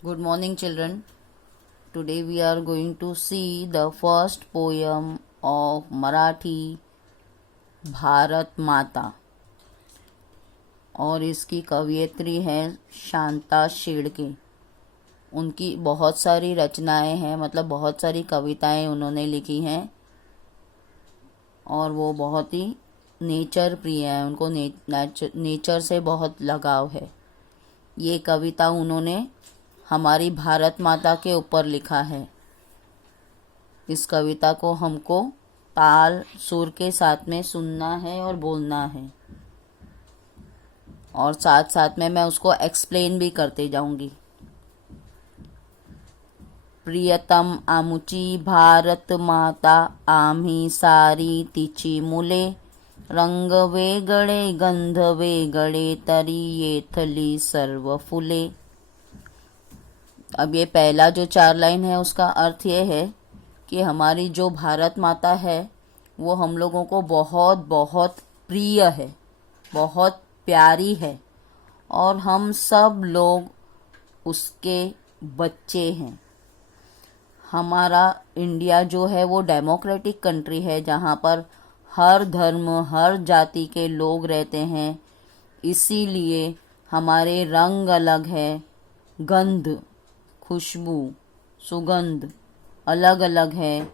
Good morning, children. Today we are going to see the first poem of Marathi, Bharat माता, और इसकी कवयित्री है शांता शेड़के। उनकी बहुत सारी रचनाएं हैं, मतलब बहुत सारी कविताएं उन्होंने लिखी हैं और वो बहुत ही नेचर प्रिय है। उनको नेचर से बहुत लगाव है। ये कविता उन्होंने हमारी भारत माता के ऊपर लिखा है। इस कविता को हमको ताल सुर के साथ में सुनना है और बोलना है, और साथ साथ में मैं उसको एक्सप्लेन भी करते जाऊंगी। प्रियतम आमुची भारत माता, आम्ही सारी तिची मुले, रंग वेगळे गंध वेगळे तरी येथली सर्व फुले। अब ये पहला जो 4 लाइन है उसका अर्थ ये है कि हमारी जो भारत माता है वो हम लोगों को बहुत बहुत प्रिय है, बहुत प्यारी है, और हम सब लोग उसके बच्चे हैं। हमारा इंडिया जो है वो डेमोक्रेटिक कंट्री है, जहाँ पर हर धर्म हर जाति के लोग रहते हैं। इसीलिए हमारे रंग अलग है, गंध खुशबू सुगंध अलग अलग है,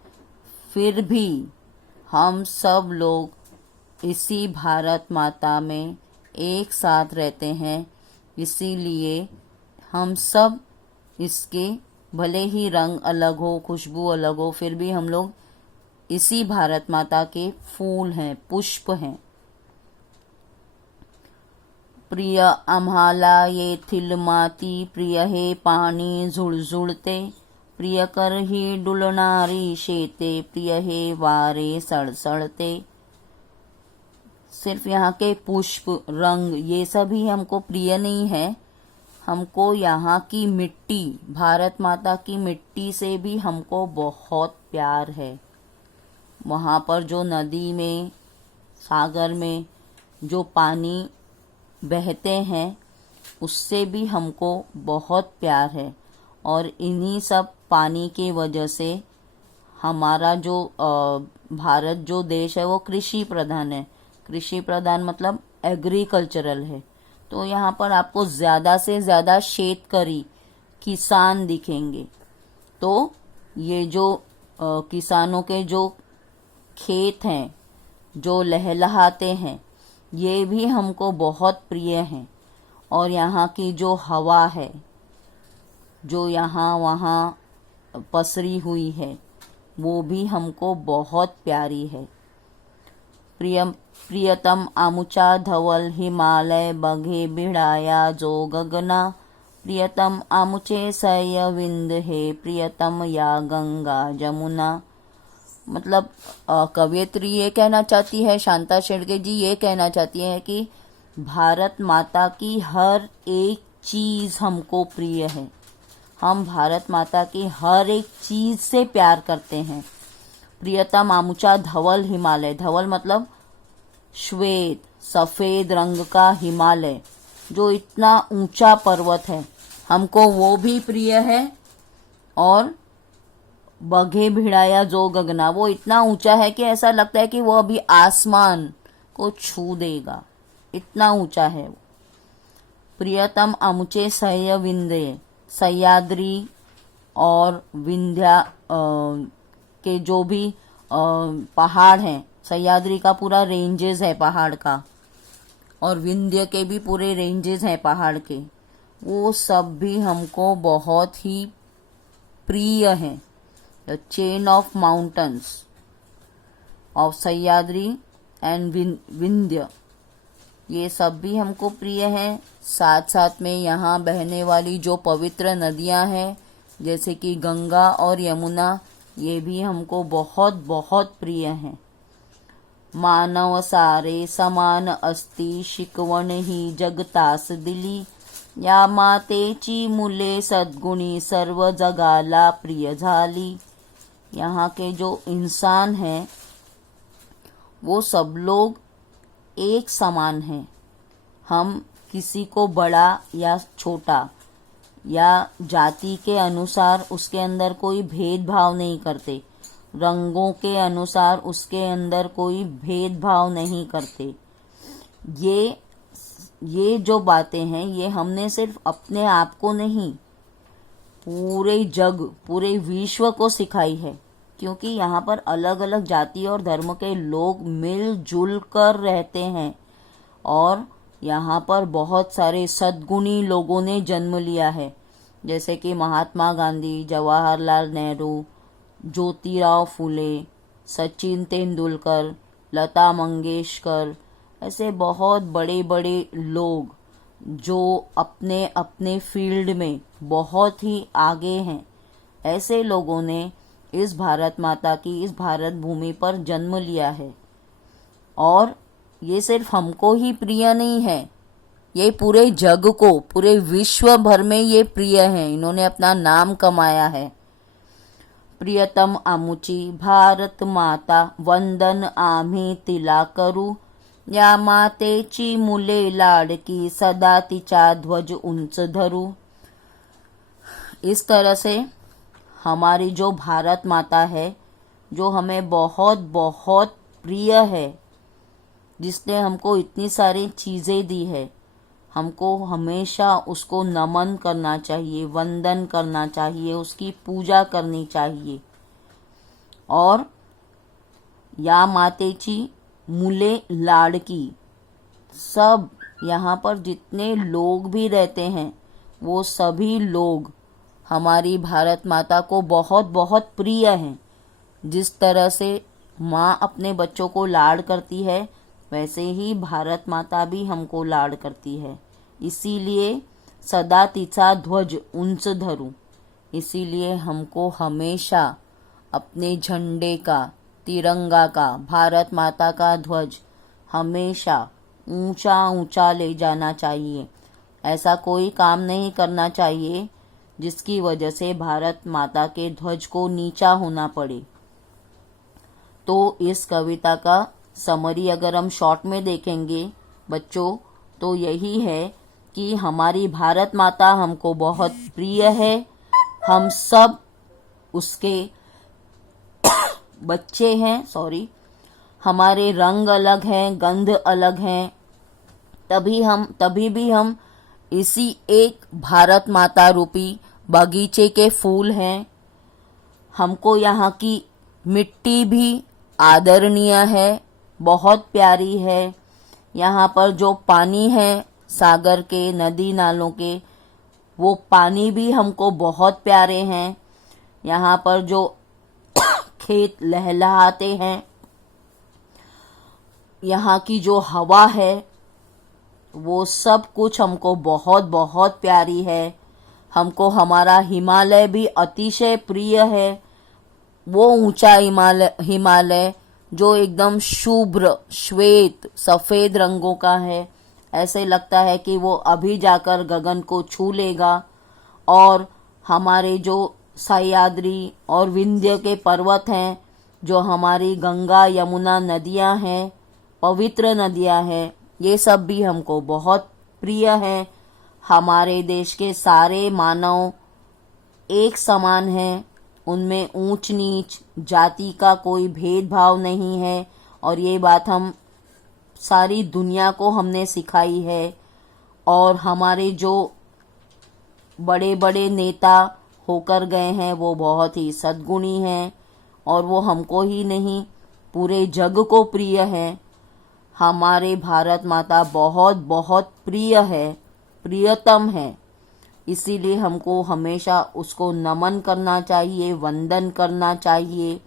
फिर भी हम सब लोग इसी भारत माता में एक साथ रहते हैं। इसीलिए हम सब इसके, भले ही रंग अलग हो खुशबू अलग हो, फिर भी हम लोग इसी भारत माता के फूल हैं, पुष्प हैं। प्रिय आम्हाला येथील माती, प्रिय हे पाणी झुळझुळते, प्रिय करही डुलणारी शेते, प्रिय हे वारे सळसळते। सिर्फ यहाँ के पुष्प रंग ये सभी हमको प्रिय नहीं है, हमको यहाँ की मिट्टी, भारत माता की मिट्टी से भी हमको बहुत प्यार है। वहाँ पर जो नदी में सागर में जो पानी बहते हैं उससे भी हमको बहुत प्यार है, और इन्हीं सब पानी की वजह से हमारा जो भारत जो देश है वो कृषि प्रधान है। कृषि प्रधान मतलब एग्रीकल्चरल है। तो यहाँ पर आपको ज़्यादा से ज़्यादा शेतकरी किसान दिखेंगे। तो ये जो किसानों के जो खेत हैं जो लहलहाते हैं, ये भी हमको बहुत प्रिय हैं। और यहाँ की जो हवा है जो यहाँ वहाँ पसरी हुई है वो भी हमको बहुत प्यारी है। प्रियतम आमुचा धवल हिमालय, बघे भिड़ाया जो गगना, प्रियतम आमुचे सह्य विंद है, प्रियतम या गंगा जमुना। मतलब कवयित्री ये कहना चाहती है, शांता शेड़के जी ये कहना चाहती है कि भारत माता की हर एक चीज़ हमको प्रिय है। हम भारत माता की हर एक चीज़ से प्यार करते हैं। प्रियतम आमुचा धवल हिमालय, धवल मतलब श्वेत सफ़ेद रंग का हिमालय, जो इतना ऊंचा पर्वत है, हमको वो भी प्रिय है। और बघे भिड़ाया जो गगना, वो इतना ऊंचा है कि ऐसा लगता है कि वो अभी आसमान को छू देगा, इतना ऊंचा है वो। प्रियतम आमुचे सह्य विंध्य, सह्याद्री और विंध्या के जो भी पहाड़ हैं, सह्याद्री का पूरा रेंजेस है पहाड़ का, और विंध्य के भी पूरे रेंजेस हैं पहाड़ के, वो सब भी हमको बहुत ही प्रिय हैं। The chain of mountains of Sahyadri and Vindhya, ये सब भी हमको प्रिय हैं। साथ साथ में यहाँ बहने वाली जो पवित्र नदियाँ हैं जैसे कि गंगा और यमुना, ये भी हमको बहुत बहुत प्रिय हैं। मानव सारे समान अस्ति, शिकवण ही जगतास दिली, या मातेची मुले सद्गुणी, सर्व जगाला प्रिय झाली। यहाँ के जो इंसान हैं वो सब लोग एक समान हैं। हम किसी को बड़ा या छोटा या जाति के अनुसार उसके अंदर कोई भेदभाव नहीं करते, रंगों के अनुसार उसके अंदर कोई भेदभाव नहीं करते। ये जो बातें हैं ये हमने सिर्फ अपने आप को नहीं, पूरे जग, पूरे विश्व को सिखाई है, क्योंकि यहाँ पर अलग अलग जाति और धर्म के लोग मिलजुल कर रहते हैं और यहाँ पर बहुत सारे सद्गुणी लोगों ने जन्म लिया है, जैसे कि महात्मा गांधी, जवाहरलाल नेहरू, ज्योतिराव फुले, सचिन तेंदुलकर, लता मंगेशकर, ऐसे बहुत बड़े बड़े लोग जो अपने अपने फील्ड में बहुत ही आगे हैं। ऐसे लोगों ने इस भारत माता की, इस भारत भूमि पर जन्म लिया है और ये सिर्फ हमको ही प्रिय नहीं है, ये पूरे जग को, पूरे विश्व भर में ये प्रिय है। इन्होंने अपना नाम कमाया है। प्रियतम आमुची भारत माता, वंदन आम्ही तिला करू, या मातेची मुले लाडकी, सदा तिचा ध्वज उंच धरू। इस तरह से हमारी जो भारत माता है, जो हमें बहुत बहुत प्रिय है, जिसने हमको इतनी सारी चीज़ें दी है, हमको हमेशा उसको नमन करना चाहिए, वंदन करना चाहिए, उसकी पूजा करनी चाहिए। और या मातेची मुले लाडकी, सब यहाँ पर जितने लोग भी रहते हैं वो सभी लोग हमारी भारत माता को बहुत बहुत प्रिय हैं। जिस तरह से माँ अपने बच्चों को लाड करती है, वैसे ही भारत माता भी हमको लाड करती है। इसीलिए सदा तिचा ध्वज उंच धरू, इसीलिए हमको हमेशा अपने झंडे का, तिरंगा का, भारत माता का ध्वज हमेशा ऊंचा ऊंचा ले जाना चाहिए। ऐसा कोई काम नहीं करना चाहिए जिसकी वजह से भारत माता के ध्वज को नीचा होना पड़े। तो इस कविता का समरी अगर हम शॉर्ट में देखेंगे बच्चों, तो यही है कि हमारी भारत माता हमको बहुत प्रिय है। हम सब उसके बच्चे हैं, हमारे रंग अलग हैं, गंध अलग हैं, तभी भी हम इसी एक भारत माता रूपी बगीचे के फूल हैं। हमको यहाँ की मिट्टी भी आदरणीय है, बहुत प्यारी है। यहाँ पर जो पानी है सागर के, नदी नालों के, वो पानी भी हमको बहुत प्यारे हैं। यहाँ पर जो खेत लहलहाते हैं, यहाँ की जो हवा है, वो सब कुछ हमको बहुत बहुत प्यारी है। हमको हमारा हिमालय भी अतिशय प्रिय है। वो ऊंचा हिमालय जो एकदम शुभ्र, श्वेत, सफ़ेद रंगों का है, ऐसे लगता है कि वो अभी जाकर गगन को छू लेगा। और हमारे जो सह्याद्री और विंध्य के पर्वत हैं, जो हमारी गंगा यमुना नदियां हैं, पवित्र नदियां हैं, ये सब भी हमको बहुत प्रिय हैं। हमारे देश के सारे मानव एक समान हैं, उनमें ऊंच नीच जाति का कोई भेदभाव नहीं है। और ये बात हम सारी दुनिया को हमने सिखाई है। और हमारे जो बड़े बड़े नेता होकर गए हैं वो बहुत ही सद्गुणी हैं, और वो हमको ही नहीं पूरे जग को प्रिय है। हमारे भारत माता बहुत बहुत प्रिय है, प्रियतम है। इसीलिए हमको हमेशा उसको नमन करना चाहिए, वंदन करना चाहिए।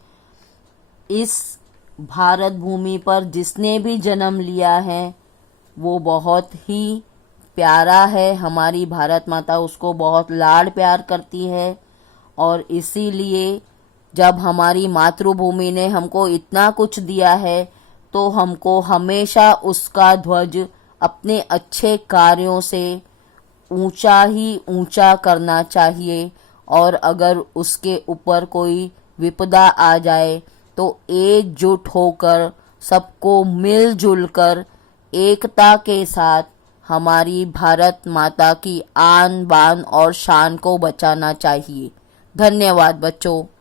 इस भारत भूमि पर जिसने भी जन्म लिया है वो बहुत ही प्यारा है। हमारी भारत माता उसको बहुत लाड प्यार करती है। और इसीलिए जब हमारी मातृभूमि ने हमको इतना कुछ दिया है, तो हमको हमेशा उसका ध्वज अपने अच्छे कार्यों से ऊंचा ही ऊंचा करना चाहिए। और अगर उसके ऊपर कोई विपदा आ जाए तो एकजुट होकर, सबको मिलजुल कर, एकता के साथ हमारी भारत माता की आन बान और शान को बचाना चाहिए। धन्यवाद बच्चों।